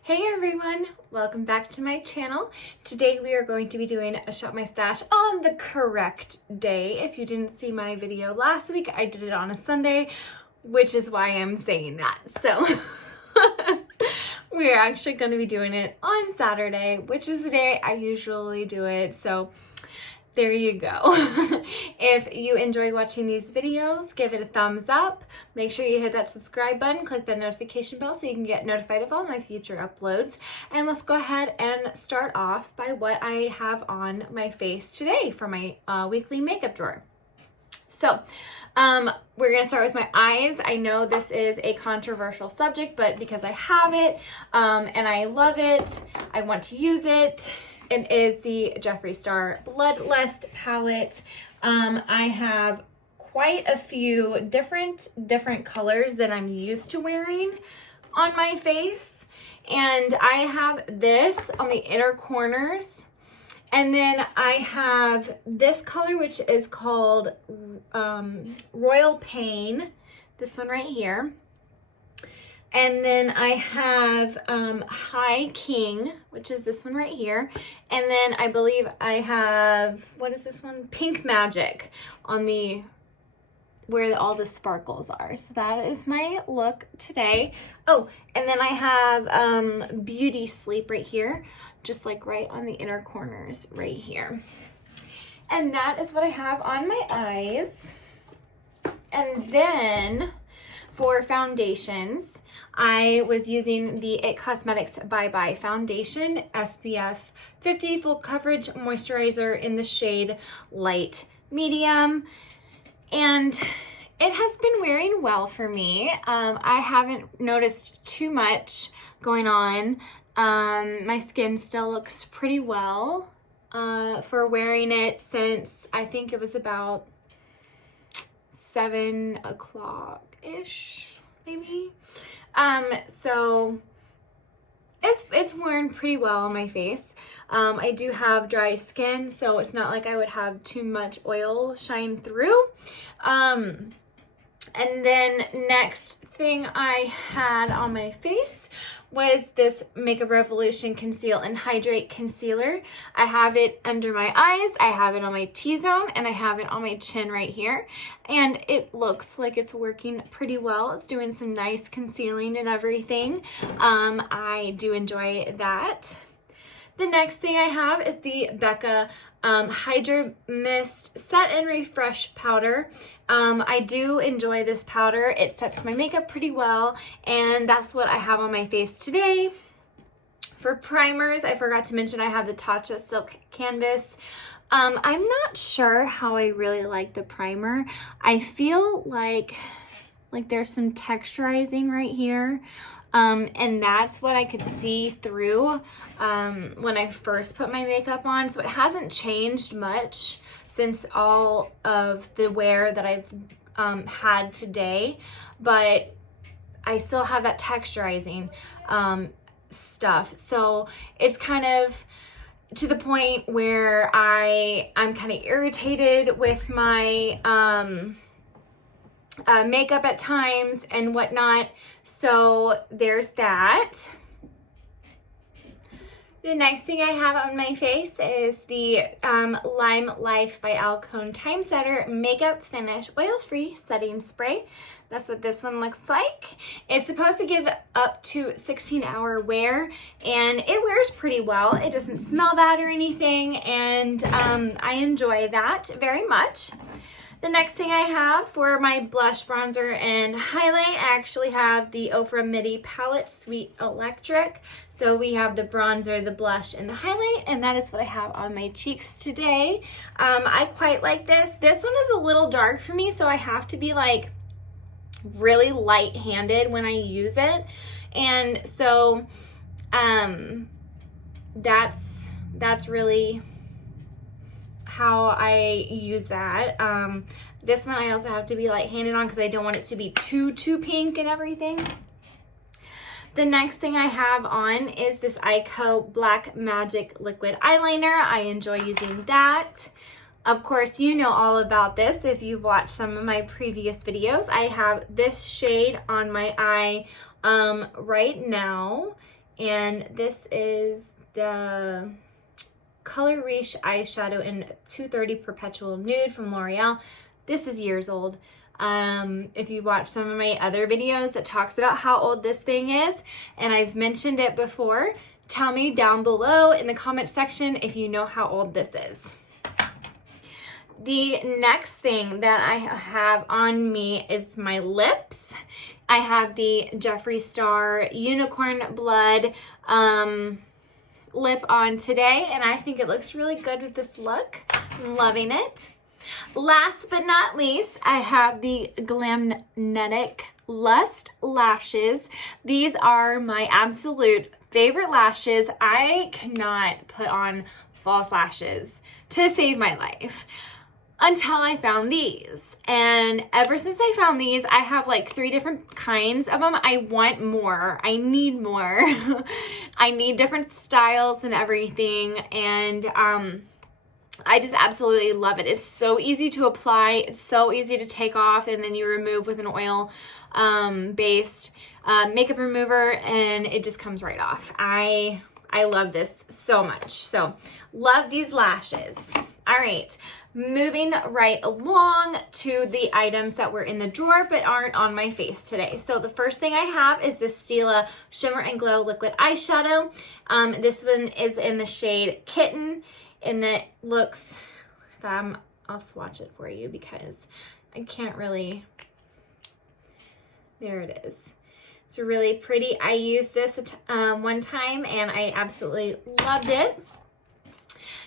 Hey everyone, welcome back to my channel. Today we are going to be doing a Shop My Stash on the correct day. If you didn't see my video last week, I did it on a Sunday, which is why I'm saying that. So we're actually going to be doing it on Saturday, which is the day I usually do it. So there you go. If you enjoy watching these videos, give it a thumbs up. Make sure you hit that subscribe button, click that notification bell so you can get notified of all my future uploads. And let's go ahead and start off by what I have on my face today for my weekly makeup drawer. So we're gonna start with my eyes. I know this is a controversial subject, but because I have it and I love it, I want to use it. It is the Jeffree Star Bloodlust palette. I have quite a few different colors that I'm used to wearing on my face. And I have this on the inner corners. And then I have this color, which is called Royal Pain. This one right here. And then I have High King, which is this one right here. And then I believe I have, what is this one? Pink Magic on the, where all the sparkles are. So that is my look today. Oh, and then I have Beauty Sleep right here, just like right on the inner corners right here. And that is what I have on my eyes. And then for foundations, I was using the It Cosmetics Bye Bye Foundation SPF 50 Full Coverage Moisturizer in the shade Light Medium. And it has been wearing well for me. I haven't noticed too much going on. My skin still looks pretty well for wearing it since I think it was about 7 o'clock-ish, maybe. So it's worn pretty well on my face. I do have dry skin, so it's not like I would have too much oil shine through. And then next thing I had on my face was this Makeup Revolution Conceal and Hydrate Concealer. I have it under my eyes, I have it on my T-zone, and I have it on my chin right here. And it looks like it's working pretty well. It's doing some nice concealing and everything. I do enjoy that. The next thing I have is the Becca Hydra Mist Set and Refresh Powder. I do enjoy this powder. It sets my makeup pretty well, and that's what I have on my face today. For primers, I forgot to mention I have the Tatcha Silk Canvas. I'm not sure how I really like the primer. I feel like there's some texturizing right here. And that's what I could see through when I first put my makeup on. So it hasn't changed much since all of the wear that I've had today, but I still have that texturizing stuff. So it's kind of to the point where I'm kind of irritated with my makeup at times and whatnot. So there's that. The next thing I have on my face is the Lime Life by Alcone Time Setter Makeup Finish Oil-Free Setting Spray. That's what this one looks like. It's supposed to give up to 16-hour wear, and it wears pretty well. It doesn't smell bad or anything, and I enjoy that very much. The next thing I have for my blush, bronzer, and highlight, I actually have the Ofra Midi Palette Sweet Electric. So we have the bronzer, the blush, and the highlight, and that is what I have on my cheeks today. I quite like this. This one is a little dark for me, so I have to be like really light-handed when I use it. And so that's really how I use that. This one I also have to be light-handed on because I don't want it to be too pink and everything. The next thing I have on is this Eyeshadow Black Magic Liquid Eyeliner. I enjoy using that. Of course, you know all about this if you've watched some of my previous videos. I have this shade on my eye right now, And this is the Color Riche eyeshadow in 230 Perpetual Nude from L'Oreal. This is years old. If you've watched some of my other videos that talks about how old this thing is, and I've mentioned it before, tell me down below in the comment section if you know how old this is. The next thing that I have on me is my lips. I have the Jeffree Star Unicorn Blood lip on today, and I think it looks really good with this look. I'm loving it. Last but not least, I have the Glamnetic Lust lashes. These are my absolute favorite lashes. I cannot put on false lashes to save my life until I found these. And ever since I found these, I have like 3 different kinds of them. I want more. I need more. I need different styles and everything. And I just absolutely love it. It's so easy to apply. It's so easy to take off, and then you remove with an oil based makeup remover, and it just comes right off. I love this so much. So love these lashes. All right, moving right along to the items that were in the drawer but aren't on my face today. So the first thing I have is the Stila Shimmer and Glow Liquid Eyeshadow. This one is in the shade Kitten, and it looks, I'll swatch it for you because I can't really, there it is. It's really pretty. I used this one time and I absolutely loved it.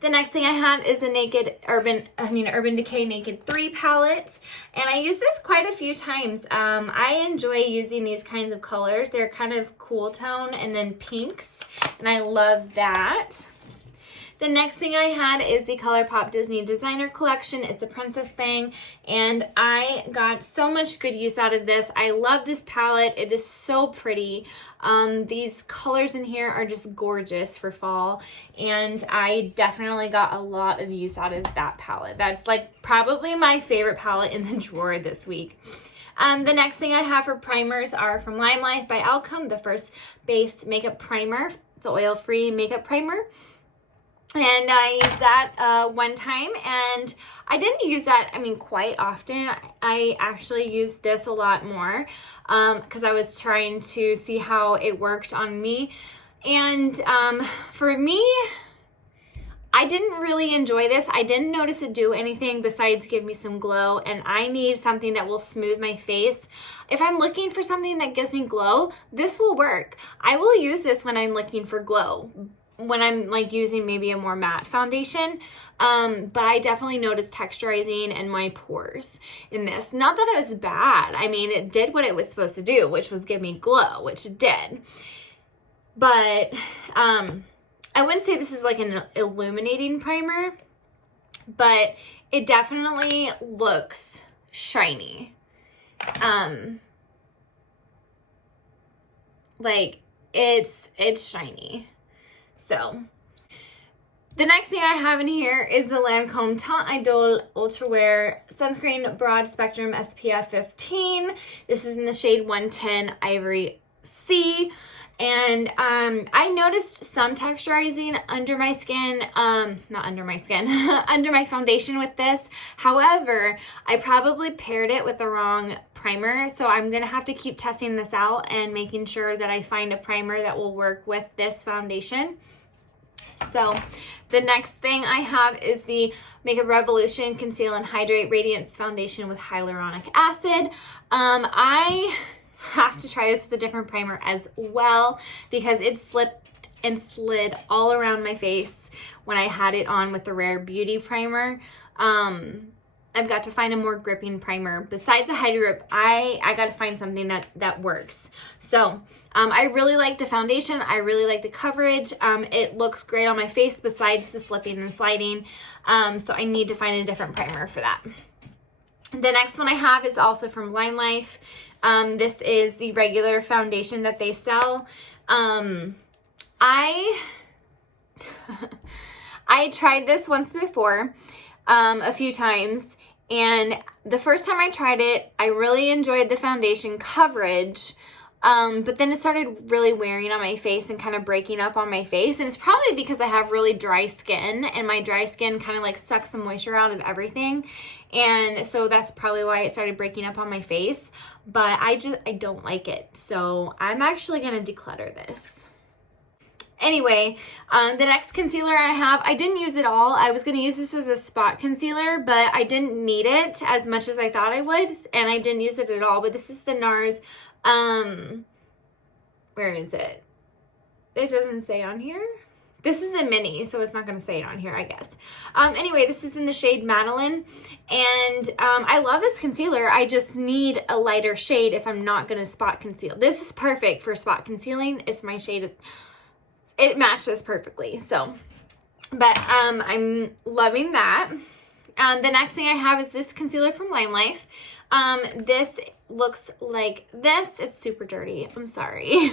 The next thing I have is the Urban Decay Naked 3 palette, and I use this quite a few times. I enjoy using these kinds of colors. They're kind of cool tone and then pinks, and I love that. The next thing I had is the ColourPop Disney Designer Collection. It's a princess thing, and I got so much good use out of this. I love this palette. It is so pretty. These colors in here are just gorgeous for fall, and I definitely got a lot of use out of that palette. That's like probably my favorite palette in the drawer this week. The next thing I have for primers are from Lime Life by Alcom, the First Base Makeup Primer, the oil-free makeup primer. And I used that one time, and I didn't use that, quite often. I actually used this a lot more because I was trying to see how it worked on me. And for me, I didn't really enjoy this. I didn't notice it do anything besides give me some glow, and I need something that will smooth my face. If I'm looking for something that gives me glow, this will work. I will use this when I'm looking for glow, when I'm like using maybe a more matte foundation, but I definitely noticed texturizing in my pores in this. Not that it was bad. It did what it was supposed to do, which was give me glow, which it did. But I wouldn't say this is like an illuminating primer, but it definitely looks shiny. Like it's shiny. So, the next thing I have in here is the Lancome Teint Idole Ultra Wear Sunscreen Broad Spectrum SPF 15. This is in the shade 110 Ivory C. And I noticed some texturizing under my skin, not under my skin, under my foundation with this. However, I probably paired it with the wrong primer, so I'm gonna have to keep testing this out and making sure that I find a primer that will work with this foundation. So the next thing I have is the Makeup Revolution Conceal and Hydrate Radiance Foundation with Hyaluronic Acid. I have to try this with a different primer as well because it slipped and slid all around my face when I had it on with the Rare Beauty primer. I've got to find a more gripping primer. Besides the Hydro Grip, I got to find something that works. So I really like the foundation. I really like the coverage. It looks great on my face besides the slipping and sliding. So I need to find a different primer for that. The next one I have is also from Lime Life. This is the regular foundation that they sell. I tried this once before, a few times, and the first time I tried it, I really enjoyed the foundation coverage, But then it started really wearing on my face and kind of breaking up on my face. And it's probably because I have really dry skin, and my dry skin kind of like sucks the moisture out of everything. And so that's probably why it started breaking up on my face. But I don't like it. So I'm actually going to declutter this. Anyway, the next concealer I have, I didn't use it all. I was going to use this as a spot concealer, but I didn't need it as much as I thought I would, and I didn't use it at all. But this is the NARS, where is it? It doesn't say on here. This is a mini, so it's not going to say it on here, I guess. Anyway, this is in the shade Madeline, and I love this concealer. I just need a lighter shade if I'm not going to spot conceal. This is perfect for spot concealing. It's my shade. It matches perfectly, so, but I'm loving that. The next thing I have is this concealer from Lime Life. This looks like this. It's super dirty. I'm sorry.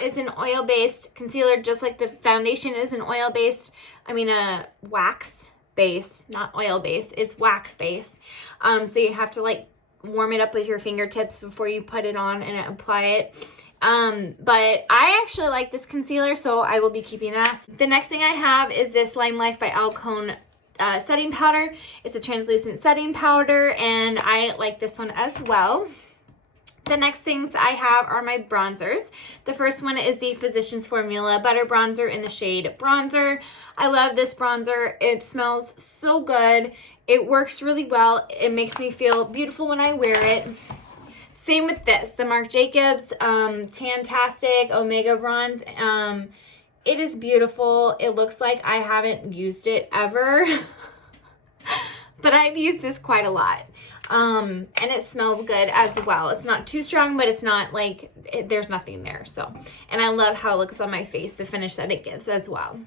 It's an oil-based concealer, just like the foundation is an oil-based, a wax-based, not oil-based. It's wax-based. So you have to like warm it up with your fingertips before you put it on and apply it. But I actually like this concealer, so I will be keeping that. The next thing I have is this Lime Life by Alcone setting powder. It's a translucent setting powder, and I like this one as well. The next things I have are my bronzers. The first one is the Physicians Formula Butter Bronzer in the shade Bronzer. I love this bronzer. It smells so good. It works really well. It makes me feel beautiful when I wear it. Same with this, the Marc Jacobs Tantastic Omega Bronze. It is beautiful. It looks like I haven't used it ever, but I've used this quite a lot. And it smells good as well. It's not too strong, but it's not like, there's nothing there. So, and I love how it looks on my face, the finish that it gives as well.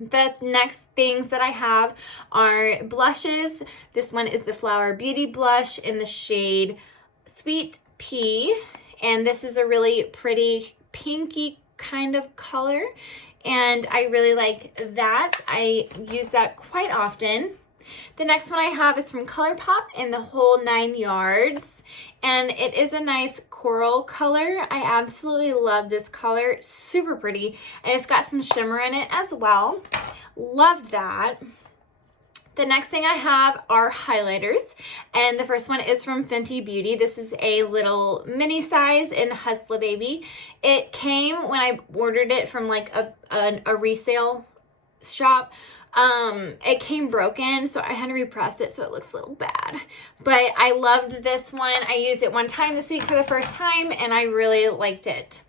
The next things that I have are blushes. This one is the Flower Beauty blush in the shade Sweet Pea, and this is a really pretty pinky kind of color, and I really like that. I use that quite often. The next one I have is from ColourPop in the Whole 9 Yards, and it is a nice coral color. I absolutely love this color. Super pretty, and it's got some shimmer in it as well. Love that. The next thing I have are highlighters, and the first one is from Fenty Beauty. This is a little mini size in Hustla Baby. It came when I ordered it from like a resale shop. It came broken, so I had to repress it, so it looks a little bad. But I loved this one. I used it one time this week for the first time, and I really liked it.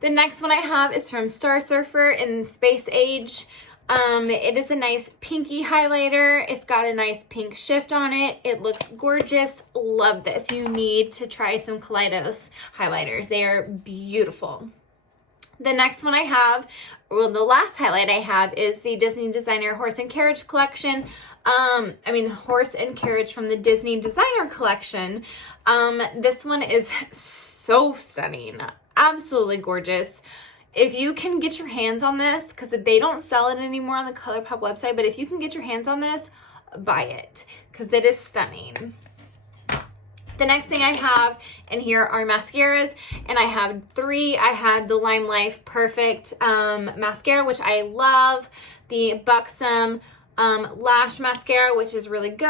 The next one I have is from Star Surfer in Space Age. It is a nice pinky highlighter. It's got a nice pink shift on it. It looks gorgeous. Love this. You need to try some Kaleidos highlighters. They are beautiful. The next one I have, well, the last highlight I have is the Disney Designer Horse and Carriage collection. Horse and Carriage from the Disney Designer collection. This one is so stunning. Absolutely gorgeous. If you can get your hands on this, because they don't sell it anymore on the ColourPop website, but if you can get your hands on this, buy it, because it is stunning. The next thing I have in here are mascaras, and I have 3. I had the Lime Life Perfect mascara, which I love, the Buxom Lash Mascara, which is really good,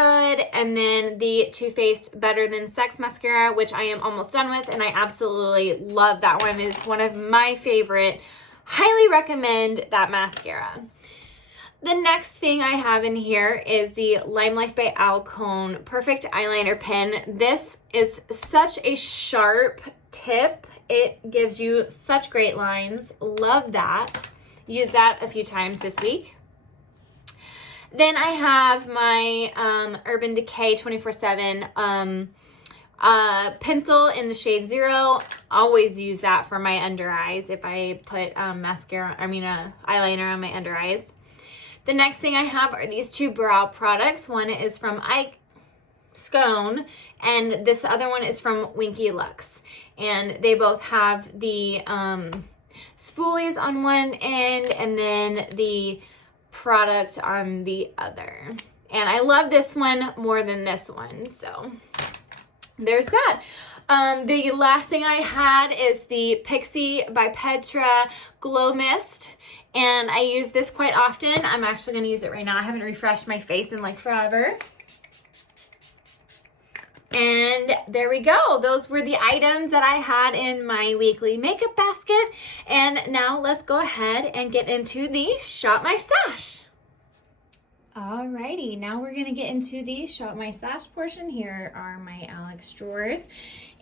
and then the Too Faced Better Than Sex Mascara, which I am almost done with, and I absolutely love that one. It's one of my favorite. Highly recommend that mascara. The next thing I have in here is the Lime Life by Alcone Perfect Eyeliner Pen. This is such a sharp tip. It gives you such great lines. Love that. Used that a few times this week. Then I have my Urban Decay 24/7 pencil in the shade 0. Always use that for my under eyes if I put eyeliner on my under eyes. The next thing I have are these 2 brow products. One is from Scone, and this other one is from Winky Lux. And they both have the spoolies on one end and then the product on the other. And I love this one more than this one, so there's that. The last thing I had is the Pixie by Petra Glow Mist. And I use this quite often. I'm actually going to use it right now. I haven't refreshed my face in like forever. And there we go. Those were the items that I had in my weekly makeup basket. And now let's go ahead and get into the Shop My Stash. Alrighty, now we're gonna get into the Shop My Stash portion. Here are my Alex drawers.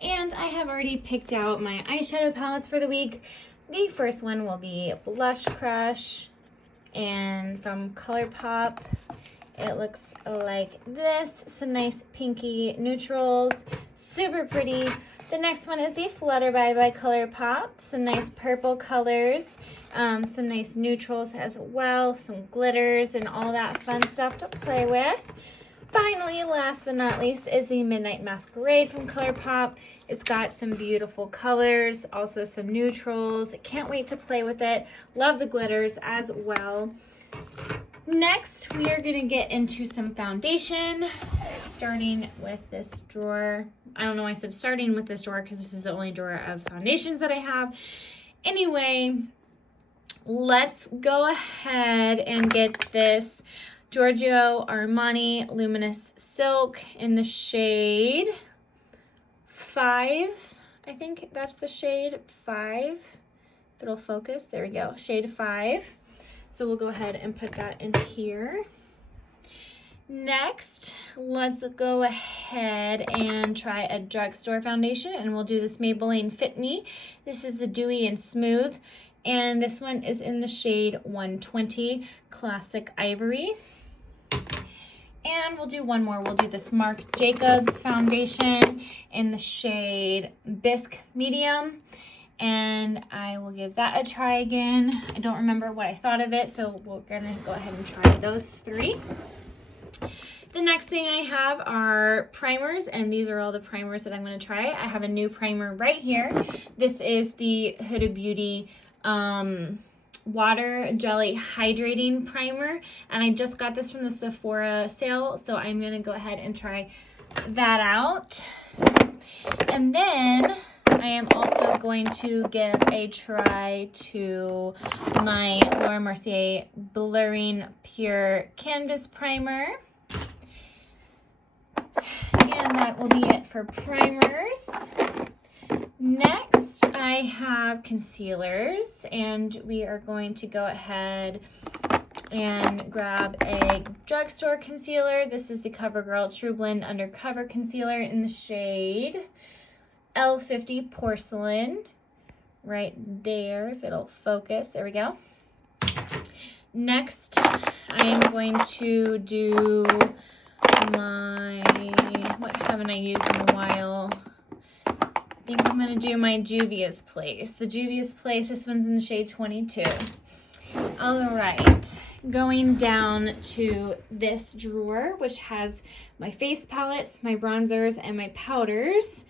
And I have already picked out my eyeshadow palettes for the week. The first one will be Blush Crush. And from ColourPop, it looks like this. Some nice pinky neutrals, super pretty. The next one is the Flutterby by ColourPop. Some nice purple colors, some nice neutrals as well, some glitters and all that fun stuff to play with. Finally, last but not least, is the Midnight Masquerade from ColourPop. It's got some beautiful colors, also some neutrals. Can't wait to play with it. Love the glitters as well. Next, we are going to get into some foundation, starting with this drawer. I don't know why I said starting with this drawer because this is the only drawer of foundations that I have. Anyway, let's go ahead and get this Giorgio Armani Luminous Silk in the shade 5. I think that's the shade 5. If it'll focus, there we go, shade 5. So we'll go ahead and put that in here. Next, let's go ahead and try a drugstore foundation, and we'll do this Maybelline Fit Me. This is the Dewy and Smooth, and this one is in the shade 120 Classic Ivory. And we'll do one more. We'll do this Marc Jacobs foundation in the shade Bisque Medium. And I will give that a try again. I don't remember what I thought of it, so we're gonna go ahead and try those 3. The next thing I have are primers, and these are all the primers that I'm gonna try. I have a new primer right here. This is the Huda Beauty Water Jelly Hydrating Primer, and I just got this from the Sephora sale, so I'm gonna go ahead and try that out. And then I am also going to give a try to my Laura Mercier Blurring Pure Canvas Primer. And that will be it for primers. Next, I have concealers, and we are going to go ahead and grab a drugstore concealer. This is the CoverGirl True Blend Undercover Concealer in the shade L50 Porcelain, right there, if it'll focus. There we go. Next, I am going to do my, what haven't I used in a while? I think I'm going to do my Juvia's Place. The Juvia's Place, this one's in the shade 22. All right, going down to this drawer, which has my face palettes, my bronzers, and my powders.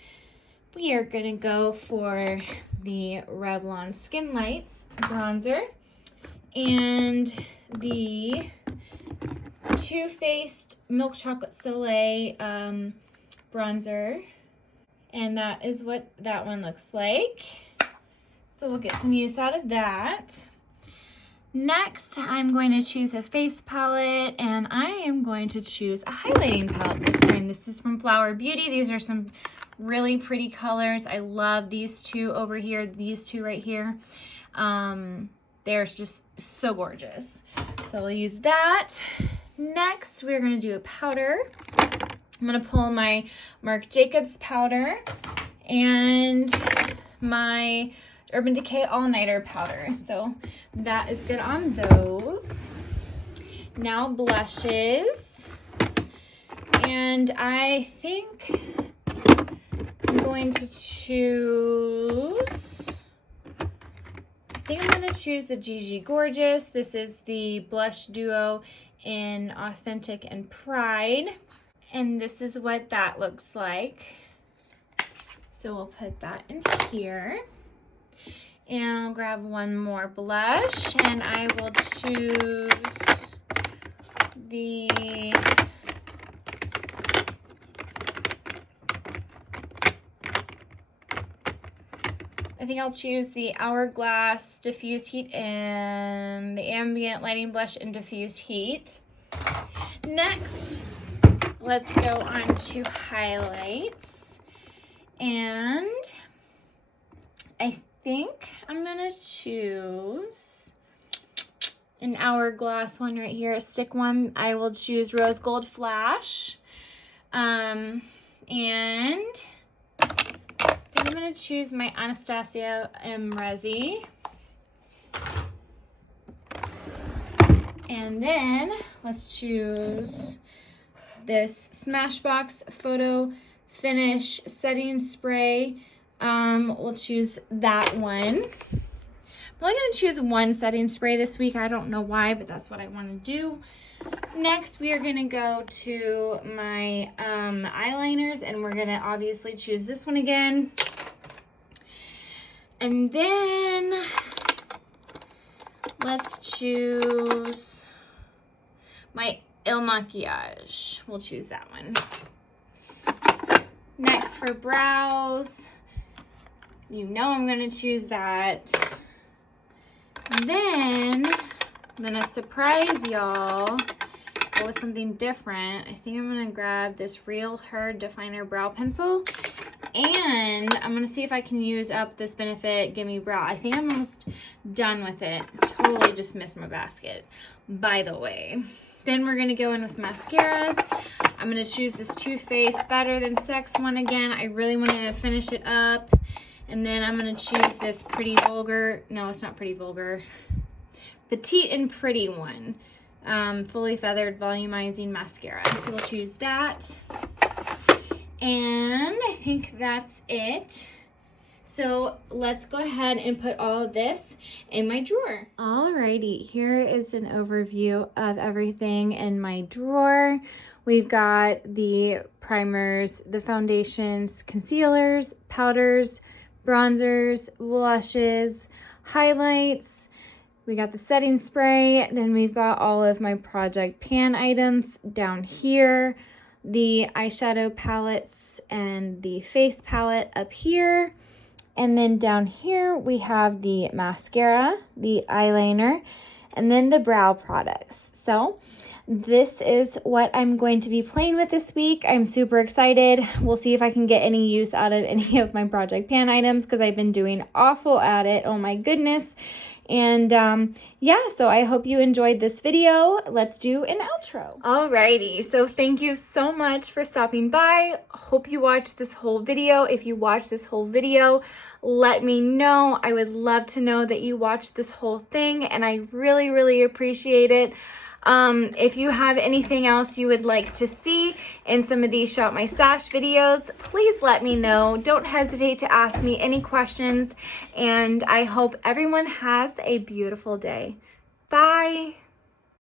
We are going to go for the Revlon Skin Lights bronzer and the Too Faced Milk Chocolate Soleil bronzer. And that is what that one looks like. So we'll get some use out of that. Next, I'm going to choose a face palette, and I am going to choose a highlighting palette this time. This is from Flower Beauty. These are some really pretty colors. I love these two over here, these two right here. They're just so gorgeous. So we'll use that. Next, we're going to do a powder. I'm going to pull my Marc Jacobs powder and my Urban Decay All-Nighter powder. So that is good on those. Now blushes. And I think I'm going to choose, the Gigi Gorgeous. This is the blush duo in Authentic and Pride. And this is what that looks like. So we'll put that in here. And I'll grab one more blush, and I will choose the I think I'll choose the Hourglass Diffused Heat and the Ambient Lighting Blush in Diffused Heat. Next, let's go on to highlights. And I think I'm gonna choose an Hourglass one right here, a stick one. I will choose Rose Gold Flash. And I'm going to choose my Anastasia Resi. And then let's choose this Smashbox Photo Finish Setting Spray. We'll choose that one. I'm only going to choose one setting spray this week. I don't know why, but that's what I want to do. Next, we are going to go to my eyeliners, and we're going to obviously choose this one again. And then let's choose my Il Makiage. We'll choose that one. Next, for brows, you know I'm going to choose that. Then I'm going to surprise y'all with something different. I think I'm going to grab this Real Her Definer Brow Pencil. And I'm going to see if I can use up this Benefit Gimme Brow. I think I'm almost done with it. Totally just missed my basket, by the way. Then we're going to go in with mascaras. I'm going to choose this Too Faced Better Than Sex one again. I really want to finish it up. And then I'm going to choose this Pretty Vulgar. No, it's not Pretty Vulgar. Petite and Pretty one. Fully Feathered Volumizing Mascara. So we'll choose that. And I think that's it. So let's go ahead and put all of this in my drawer. Alrighty, here is an overview of everything in my drawer. We've got the primers, the foundations, concealers, powders, bronzers, blushes, highlights. We got the setting spray. Then we've got all of my Project Pan items down here. The eyeshadow palettes and the face palette up here. And then down here we have the mascara, the eyeliner, and then the brow products. So this is what I'm going to be playing with this week. I'm super excited. We'll see if I can get any use out of any of my Project Pan items because I've been doing awful at it. Oh my goodness. And yeah, so I hope you enjoyed this video. Let's do an outro. Alrighty, so thank you so much for stopping by. Hope you watched this whole video. If you watched this whole video, let me know. I would love to know that you watched this whole thing, and I really, really appreciate it. If you have anything else you would like to see in some of these Shop My Stash videos, please let me know. Don't hesitate to ask me any questions, and I hope everyone has a beautiful day. Bye!